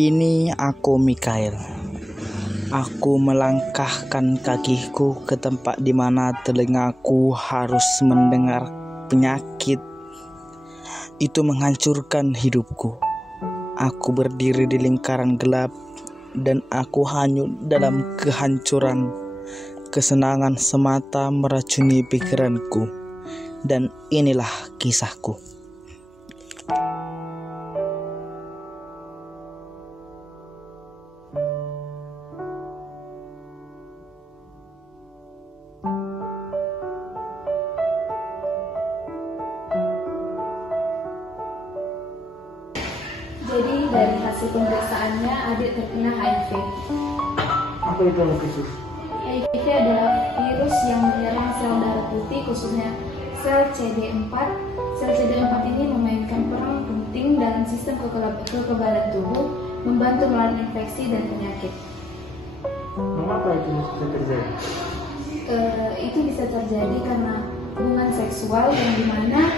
Ini aku Mikael. Aku melangkahkan kakiku ke tempat di mana telingaku harus mendengar penyakit. Itu menghancurkan hidupku. Aku berdiri di lingkaran gelap dan aku hanyut dalam kehancuran. Kesenangan semata meracuni pikiranku. Dan inilah kisahku. Jadi dari hasil pemeriksaannya adik terkena HIV. Apa itu khusus? HIV adalah virus yang menyerang sel darah putih, khususnya sel CD4. Sel CD4 ini memainkan peran penting dalam sistem kekebalan tubuh, membantu melawan infeksi dan penyakit. Mengapa itu bisa terjadi? Itu bisa terjadi karena hubungan seksual yang dimana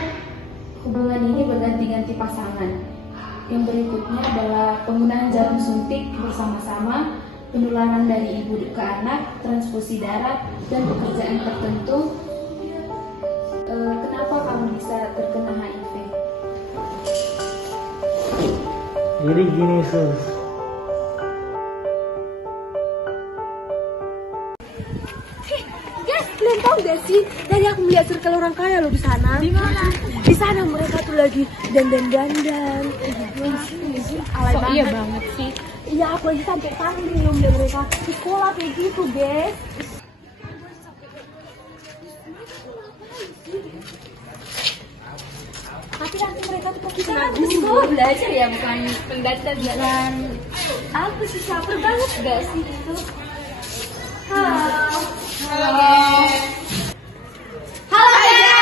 hubungan ini berganti-ganti pasangan. Yang berikutnya adalah penggunaan jarum suntik bersama-sama, penularan dari ibu ke anak, transfusi darah, dan pekerjaan tertentu. Kenapa kamu bisa terkena HIV? Jadi gini sus, Guys, kalian tahu gak sih? Tadi aku melihat circle orang kaya loh di sana. Di mana? Di sana mereka tuh lagi dandan. Alay banget. Iya banget sih. Iya, aku aja sampai tanggung loh melihat mereka di sekolah kayak gitu, guys. Tapi nanti mereka tuh pasti Di sekolah belajar ya, bukan pendatang jalan. Apa sih, saper banget gak sih itu? Halo. Halo guys. Halo guys.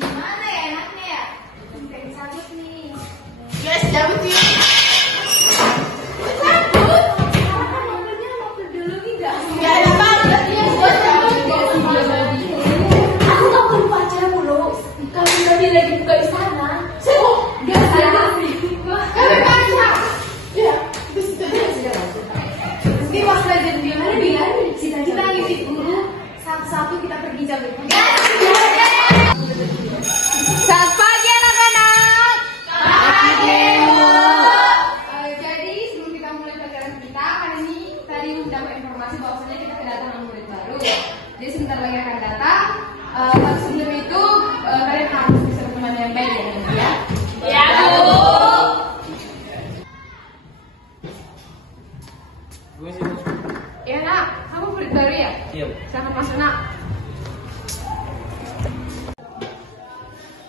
Gimana ya enaknya ya? Pengen cabut nih. Guys, cabut yuk. Cabut. Sekarang mobilnya mobil dulu tidak? Gak ada banget. Buat cabut gak sih dia babi? Aku tau baru pacarmu loh. Kamu tadi lagi buka di sana. Oh, gak salah sih. Kami pacar. Iya, itu situ aja sudah masuk. Ini pas belajar di mobil, kita ngisi guru, satu-satu kita pergi cabut. Selamat pagi anak-anak. Pagi. Jadi sebelum kita mulai pelajaran kita, kan ini tadi mendapat informasi bahwasanya kita kedatangan murid baru. Jadi sebentar lagi akan datang. Tapi sebelum itu kalian harus bisa berteman yang baik ya nanti ya. Ya Bu. Ya nak, kamu murid baru ya? iya. Silahkan masuk nak.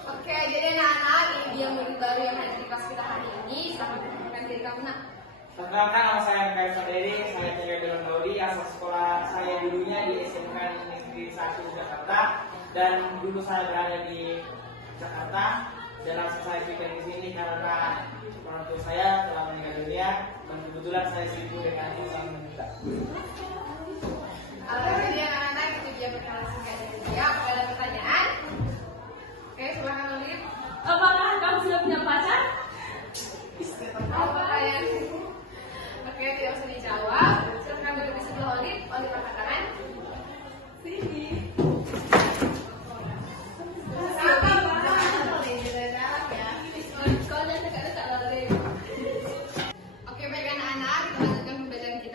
Oke, jadi anak-anak ini dia murid baru yang ada di kelas kita hari ini. Silahkan perkenalkan diri kamu nak. Perkenalkan, nama saya Mikael Saderi, saya tinggal di Daudi, asal sekolah saya dulunya di SMK Negeri 1 Jakarta, dan dulu saya berada di Jakarta. Dan langsung saya pikir di sini karena orang tua saya telah meninggal dunia dan kebetulan saya sibuk dengan urusan menikah. Oke, jadi anak-anak itu dia perkenalan singkat dari dia. Apakah ada pertanyaan? Oke, silakan Lolip. Apakah kamu sudah punya pacar? Apa kalian? Oke, tidak usah dijawab. Silakan duduk di sebelah Lolip. Lolip angkat tangan. Sini. Oke, baik anak-anak, kita lanjutkan pembelajaran kita.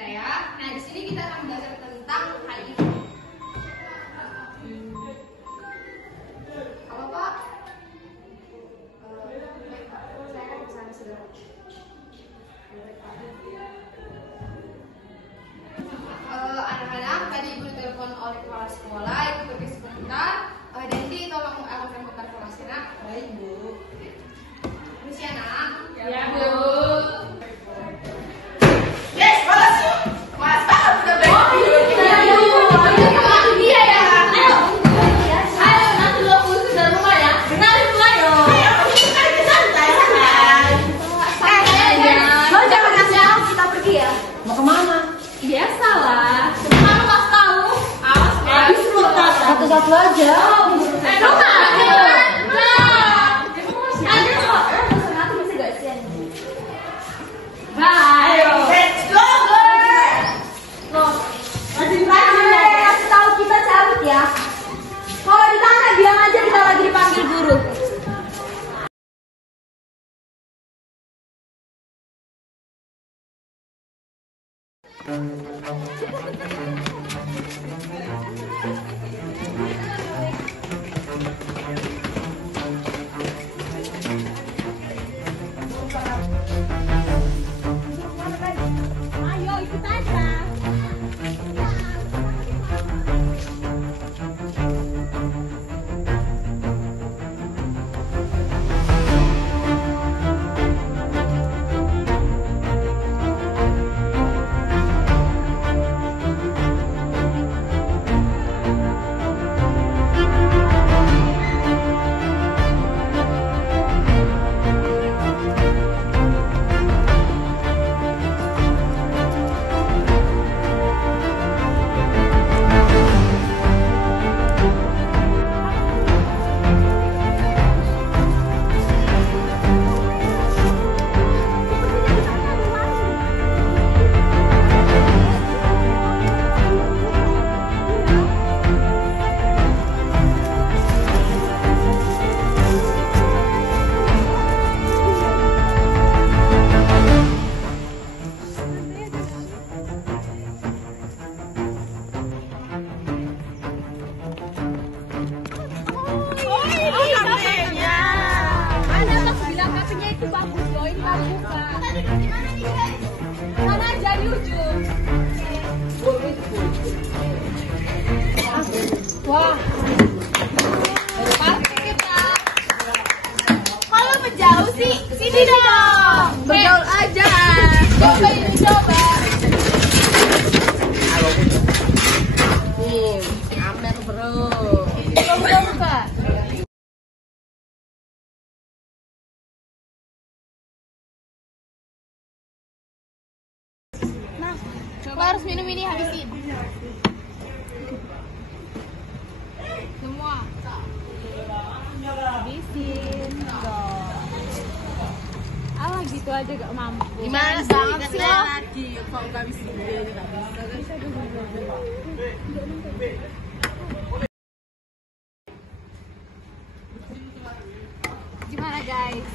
Ayo ikut aja. Mana aja di ujung. Wah. Pasti kita. Kalau menjauh sih, sini dong. Bergaul aja. Coba ini coba. Nih, amer bro. Buka. Coba harus minum ini, habisin semua, habisin dong. Alah gitu aja gak mampu. Gimana banget sih lo? Kalau gak habisin dia gak bisa. Gimana guys?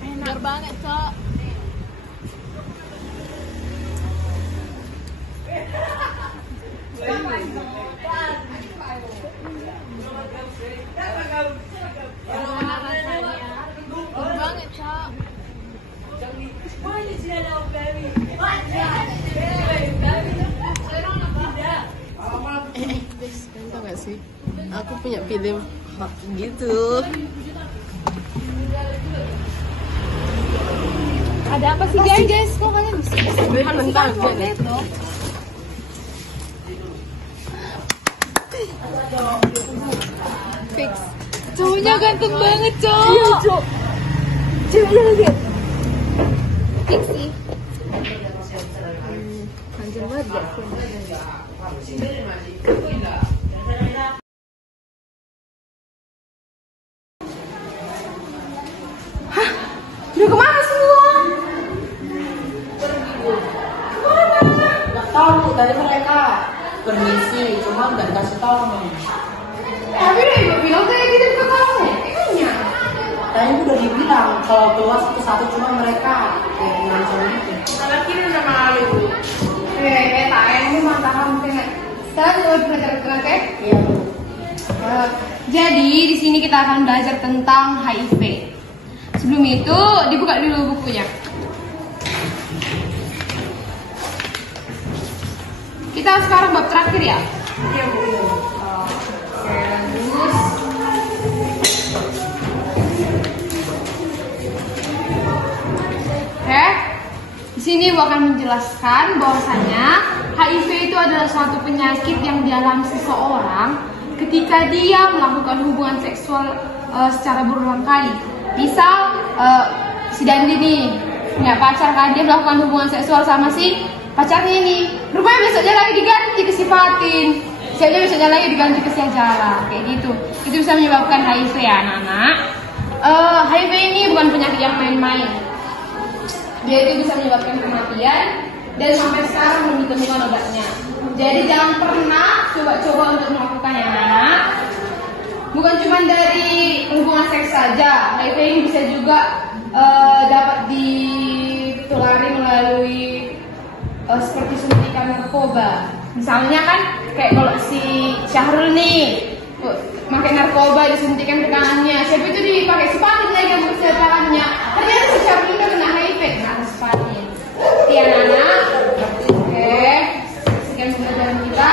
Enak banget cok. Gimana rasanya? Enak banget cok. Guys, kalian tau gak sih? Aku punya film hot gitu. Ada apa sih guys? Kok kalian bisa Bentar, fix? Cowoknya ganteng banget cowok. Iya cowok. Ceweknya lagi. Fix sih. Anjir banget gak sih? Hah? Udah kemana semua? Gak tahu dari mereka. Permisi, cuma gak dikasih tahu nih. Tapi udah ibu bilang kayak gitu ke kamu. Emangnya? Tadi udah dibilang kalau keluar satu-satu cuma mereka kayak ngancam gitu. Kalau kini udah malu. Tahan ini mantap banget. Sekarang kita belajar oke? Iya. Jadi di sini kita akan belajar tentang HIV. Sebelum itu dibuka dulu bukunya. Kita sekarang bab terakhir ya? Iya bu. Oke, bagus. Oke, di sini gua akan menjelaskan bahwasanya HIV itu adalah suatu penyakit yang dialami seseorang ketika dia melakukan hubungan seksual secara berulang kali. Misal si Dandi nih punya pacar kan, dia melakukan hubungan seksual sama si pacarnya ini, rupanya besoknya lagi diganti ke si Fatin, siapnya besoknya lagi diganti ke si Ajala, kayak gitu. Itu bisa menyebabkan HIV ya anak-anak. HIV ini bukan penyakit yang main-main. Dia itu bisa menyebabkan kematian dan sampai sekarang belum ditemukan obatnya. Jadi jangan pernah coba-coba untuk melakukannya anak-anak. Bukan cuma dari hubungan seks saja, HIV ini bisa juga dapat ditulari melalui seperti suntikan narkoba. Misalnya kan kayak kalau si Syahrul nih pakai narkoba disuntikan ke tangannya, siapa itu dipakai sepatu lagi untuk tangannya. Ternyata si Syahrul itu kena HIV, kena sepatunya. Sekian anak, oke, sekian pembelajaran kita.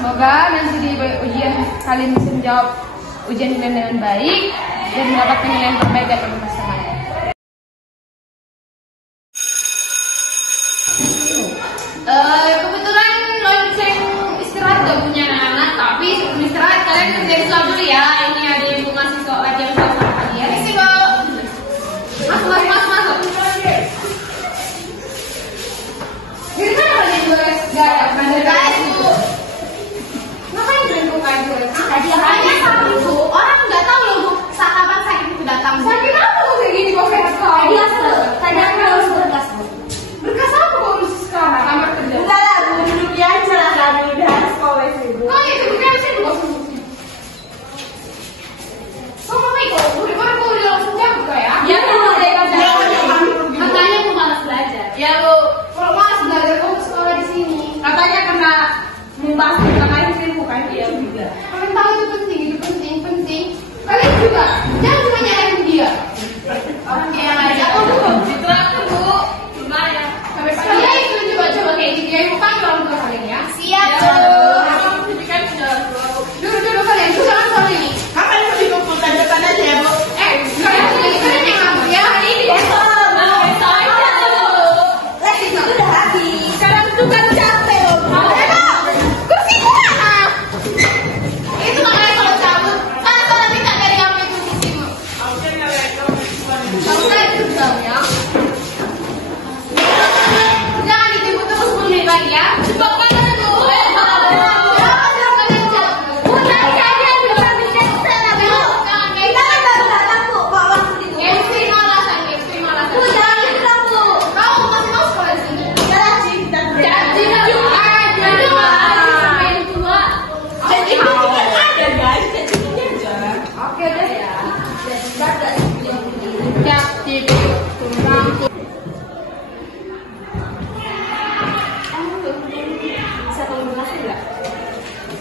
Semoga nanti di ujian kalian bisa menjawab ujian dengan baik dan mendapatkan nilai yang terbaik dari teman-teman. Kebetulan lonceng istirahat gak punya anak-anak, tapi sebelum istirahat kalian kerjain soal dulu ya. Ini ada yang mau ngasih soal latihan soal sama kalian. Ini kok masuk. Dari mana kalian guys? Guys bu, ngapain kalian buka guys? Tadi apanya sakit bu? Orang nggak tahu loh bu, kapan sakit itu datang. Sakit apa bu kayak gini kok sehat sekali? Tadi aku harus berkas bu. Berkas apa bu harus sekarang? Kamar kerja. Enggak lah bu, duduk aja lah kan udah sekolah sih bu. Oh itu bukan sih bu. Oh mama itu, bu langsung jawab ya? Ya makanya aku malas belajar. Ya bu, kalau malas belajar kamu sekolah di sini. Katanya karena membahas tentang HIV bukan? Iya juga. Kalian tahu itu penting. Kalian juga jangan cuma nyalahin dia. Oke, aku dulu. Ditraktir bu. Lumayan. Sampai pagi. Iya itu coba kayak gitu ya. Bukan orang tua kalian ya. Siap bu. Kamu pendidikan sudah dulu kalian. Jangan soal ini. Kapan itu dibukukan depan aja ya bu? Kalian yang ngambek ya hari ini. Sekarang itu kan capek loh. Kursi mana? Itu makanya kalau cabut, kalau minta dari kamu itu kursimu. Kamu kan itu jauh ya. Jangan dijemput terus 10 menit lagi ya. Cepat banget tuh.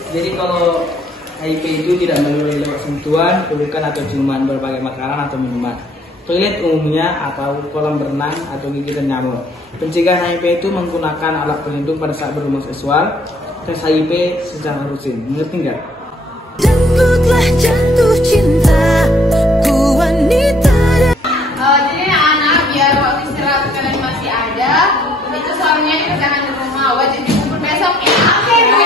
Jadi kalau HIV itu tidak melalui lewat sentuhan, pelukan atau ciuman, berbagai makanan atau minuman, toilet umumnya atau kolam berenang atau gigitan nyamuk. Pencegahan HIV itu menggunakan alat pelindung pada saat berhubungan seksual, tes HIV secara rutin. Mengerti nggak? Jemputlah jatuh cinta ku wanita. Jadi anak-anak biar waktu istirahat kalian masih ada, itu soalnya kerjaan di rumah wajib dikumpul besok ya. Oke bu.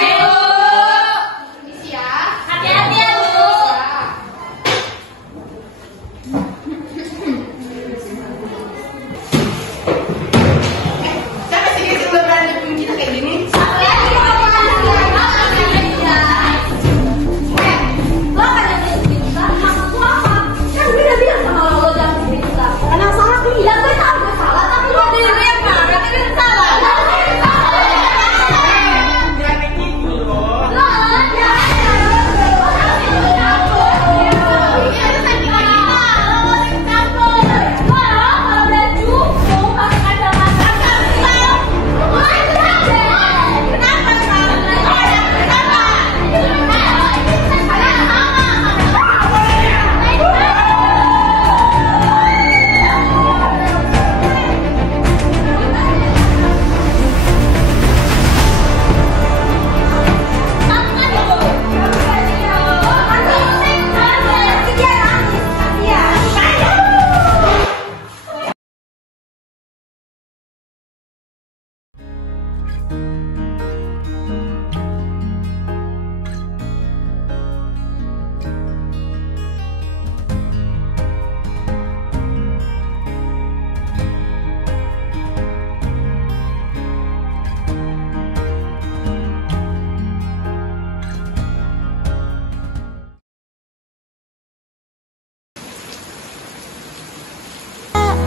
Misi ya. Hati-hati ya bu. Siapa sih guys yang belum berani punya kita kayak gini?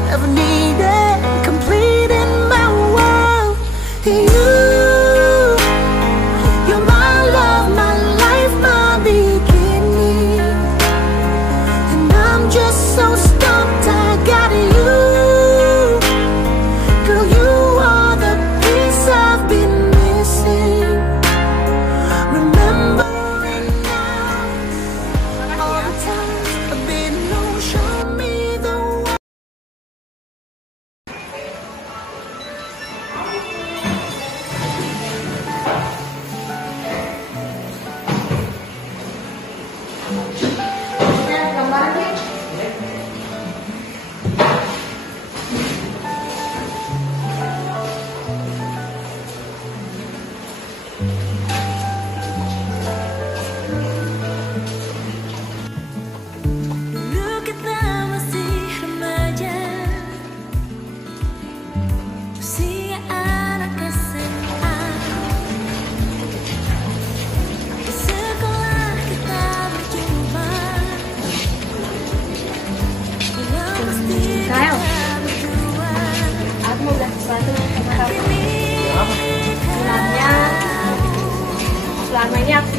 Never needed complete in my world. You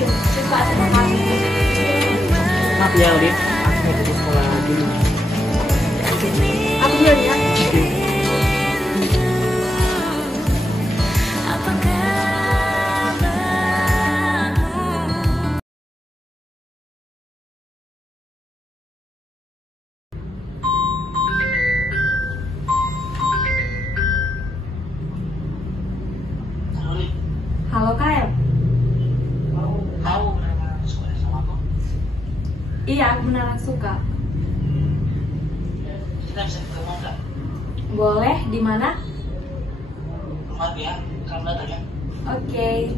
suka sama kamu. Maaf ya Lid, aku mau ke sekolah dulu. Aku duluan ya. Halo Kyle. Tahu benar suka sama aku? Iya, aku beneran suka. Kita bisa ketemu nggak? Boleh, di mana? Maaf ya, kamu datang ya. Oke.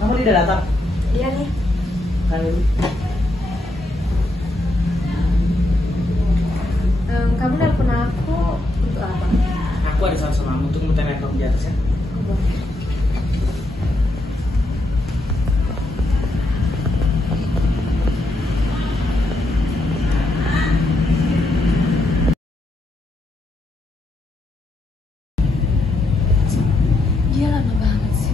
Kamu tidak datang? Iya nih. Kan ini. Kamu nelpon aku untuk apa? Aku ada sama kamu untuk minta laptop di atas ya. Dia lama banget sih.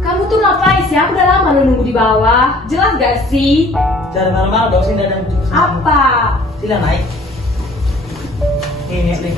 Kamu tuh ngapain sih? Aku udah lama lu nunggu di bawah. Jelas gak sih? Jangan marah-marah dong, sini ada yang jemput sama kamu. Apa? Sila naik. Ini nih.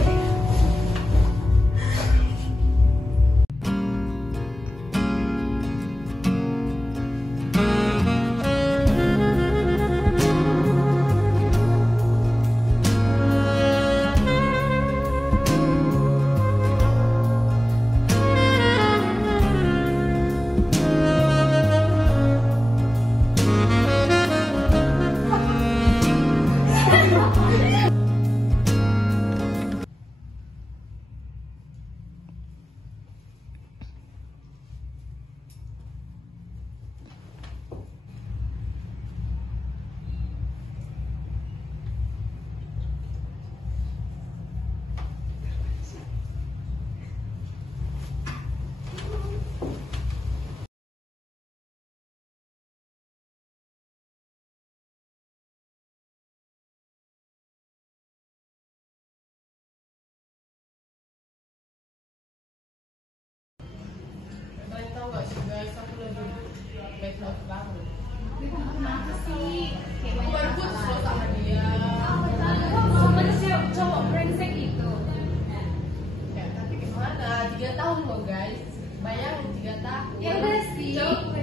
Kenapa sih? Kayak banyak masalah sama dia. Sebenarnya sih cowok brengsek itu. Ya, tapi gimana? 3 tahun loh guys. Bayangin 3 tahun. Ya udah sih.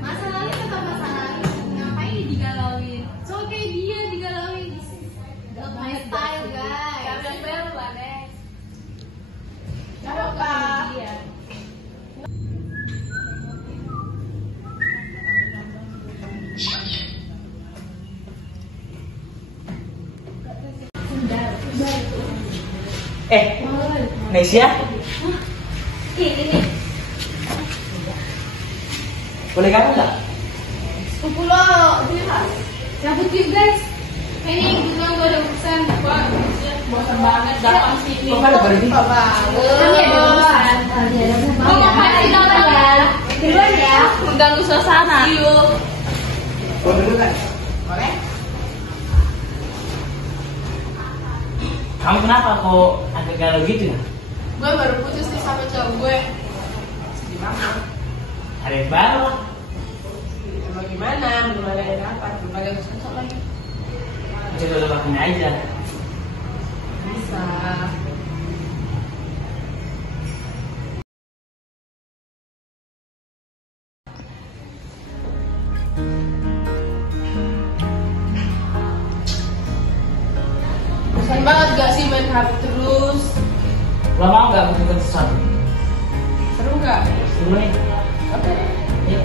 Masalahnya tetap masalah. Ngapain digalauin? Cowok kayak dia digalauin. Not my style guys. Karena baru lah next. Gak apa-apa. Dia. Nesia, Ini nih. boleh kamu nggak? Sepupu lo, jelas. Cabut yuk guys. Kayaknya juga gue ada urusan. Bosan banget datang sini. Kok ada berhenti? Kami ada urusan. Oh, ngapain sih datang ya? Duluan ya. Mengganggu suasana. Yuk. Boleh dulu kan? Boleh? Kamu kenapa kok agak galau gitu ya? Gue baru putus nih sama cowok gue. Sedih banget. Ada yang baru lah. Emang gimana? Belum ada yang dapat. Belum ada yang cocok lagi. Coba lepasin aja. Bisa. Lo mau nggak bikin sesuatu? Seru nggak? Seru nih. Oke. Yuk.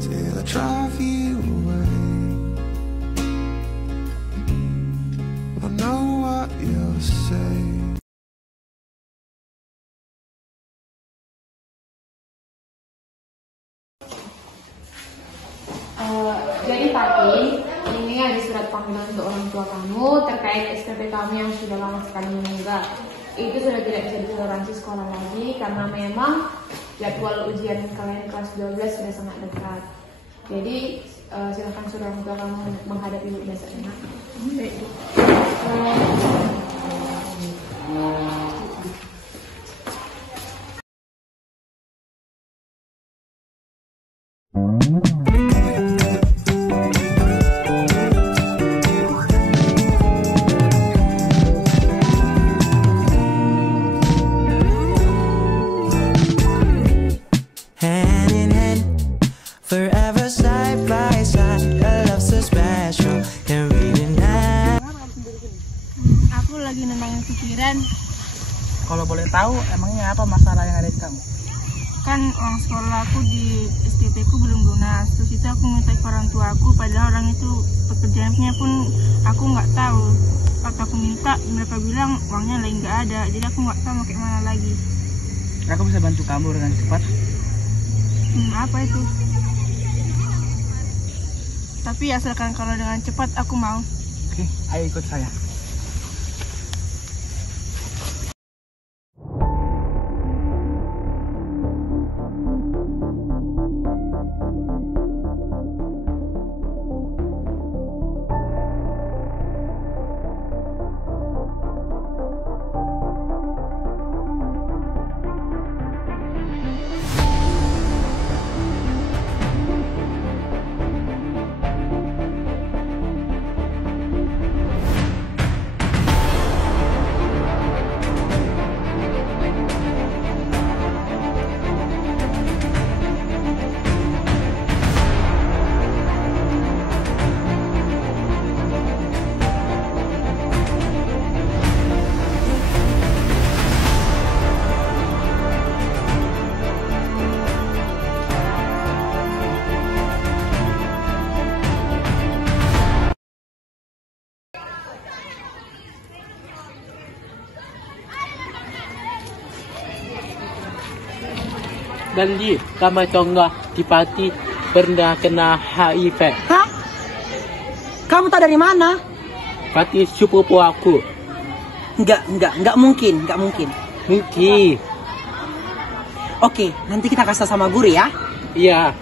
till I drive you away. I know what you'll say. Jadi Fatin, ini ada surat panggilan untuk orang tua kamu terkait SPP kamu yang sudah lama sekali meninggal. Itu sudah tidak bisa ditoleransi sekolah lagi karena memang jadwal ujian kalian kelas 12 sudah sangat dekat. Jadi silakan suruh orang tua kamu menghadap ibu biasanya. Hand in hand, forever side by side. A love so special, can we deny? Aku lagi nenangin pikiran. Kalau boleh tahu, emangnya apa masalah yang ada di kamu? Kan uang sekolah aku di SPP ku belum lunas. Terus itu aku minta ke orang tua aku, padahal orang itu pekerjaannya pun aku nggak tahu. Waktu aku minta, mereka bilang uangnya lagi nggak ada. Jadi aku nggak tahu mau kayak mana lagi. Aku bisa bantu kamu dengan cepat. Apa itu? Tapi asalkan kalau dengan cepat aku mau. Oke, ayo ikut saya. Dan di sama contoh di Pati pernah kena HIV. Hah? Kamu tahu dari mana? Pati sepupu aku. Enggak mungkin, enggak mungkin. Mungkin. Oke, nanti kita kasih tahu sama guru ya. Iya.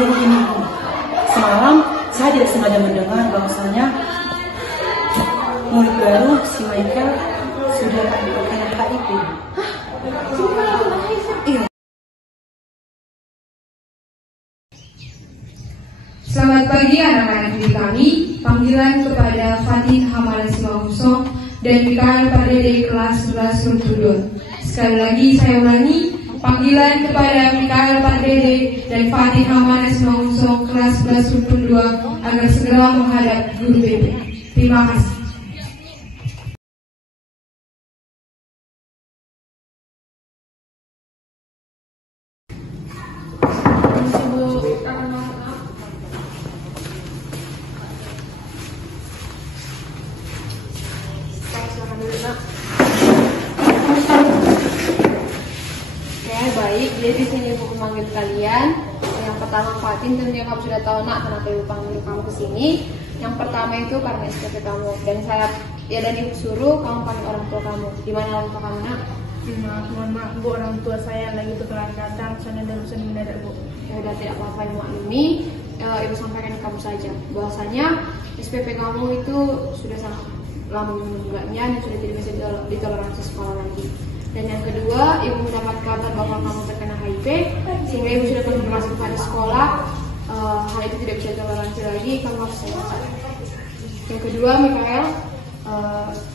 Jadi ini, semalam saya tidak sengaja mendengar bahwasanya murid baru si Michael sudah kena HIV. Iya. Selamat pagi anak-anak didik kami. Panggilan kepada Fatih Hamada Simanguso dan Mikael Pardede kelas 11 Runtudun. Sekali lagi saya ulangi, panggilan kepada Mikael Pardede dan Fatih Hamada Simanguso kelas 11 Runtudun 2 agar segera menghadap guru BP. Terima kasih. Baik, jadi di sini ibu memanggil kalian. Yang pertama Fatin, tentunya kamu sudah tahu nak kenapa ibu panggil kamu ke sini. Yang pertama itu karena SPP kamu, dan ibu suruh kamu panggil orang tua kamu. Di mana orang tua kamu, nak? Maaf, mohon maaf Bu, orang tua saya lagi berkelan datang, soalnya ada urusan mendadak Bu. Ya udah, tidak apa-apa, ibu maklumi. Ibu sampaikan ke kamu saja bahwasanya SPP kamu itu sudah sangat lama menunggaknya dan sudah tidak bisa ditoleransi sekolah lagi. Dan yang kedua, ibu mendapat kabar bahwa kamu terkena HIV, sehingga ibu sudah konfirmasi kepada sekolah, hal itu tidak bisa ditoleransi lagi, kamu harus selesai. Yang kedua, Mikael,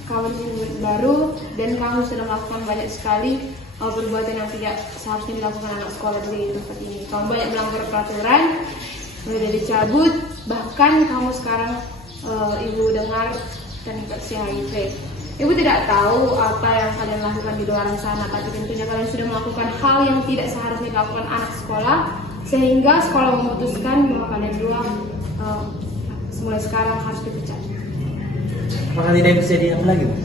kamu di sini baru dan kamu sudah melakukan banyak sekali perbuatan yang tidak seharusnya dilakukan anak sekolah di tempat ini. Kamu banyak melanggar peraturan, sudah dicabut, bahkan kamu sekarang ibu dengar terinfeksi HIV. Ibu tidak tahu apa yang kalian lakukan di luar sana, tapi tentunya kalian sudah melakukan hal yang tidak seharusnya dilakukan anak sekolah, sehingga sekolah memutuskan bahwa kalian dua mulai sekarang harus dipecat. Apakah tidak bisa diam lagi, Bu?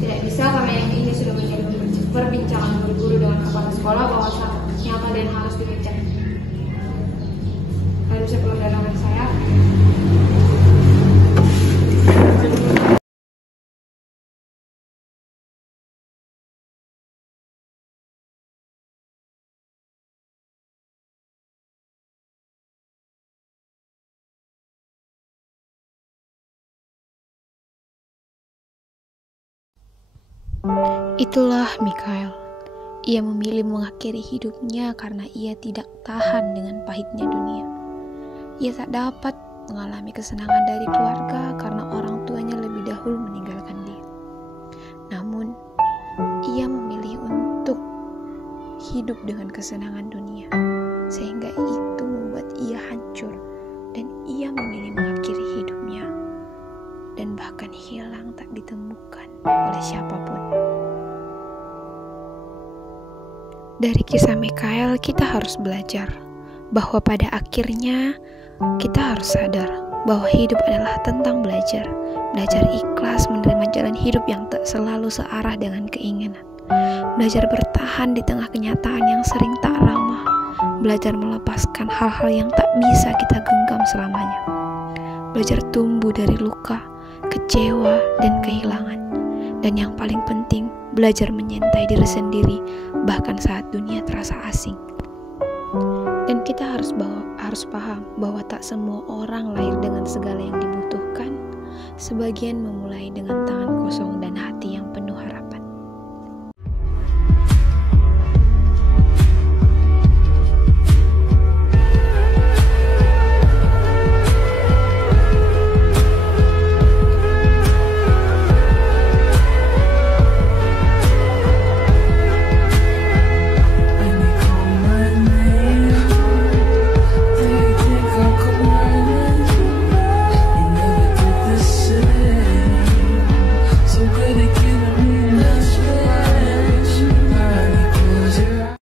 Tidak bisa, karena yang ini sudah menjadi perbincangan guru-guru dengan kepala sekolah bahwasanya kalian harus dipecat. Kalian bisa keluar dari ruangan saya. Itulah Mikael. Ia memilih mengakhiri hidupnya karena ia tidak tahan dengan pahitnya dunia. Ia tak dapat mengalami kesenangan dari keluarga karena orang tuanya lebih dahulu meninggalkan dia. Namun, ia memilih untuk hidup dengan kesenangan dunia, sehingga itu membuat ia hancur dan ia memilih mengakhiri hidupnya dan bahkan hilang tak ditemukan oleh siapapun. Dari kisah Mikael kita harus belajar bahwa pada akhirnya kita harus sadar bahwa hidup adalah tentang belajar ikhlas menerima jalan hidup yang tak selalu searah dengan keinginan, belajar bertahan di tengah kenyataan yang sering tak ramah, belajar melepaskan hal-hal yang tak bisa kita genggam selamanya, belajar tumbuh dari luka, kecewa, dan kehilangan. Dan yang paling penting, belajar menyintai diri sendiri bahkan saat dunia terasa asing. Dan kita harus paham bahwa tak semua orang lahir dengan segala yang dibutuhkan. Sebagian memulai dengan tangan kosong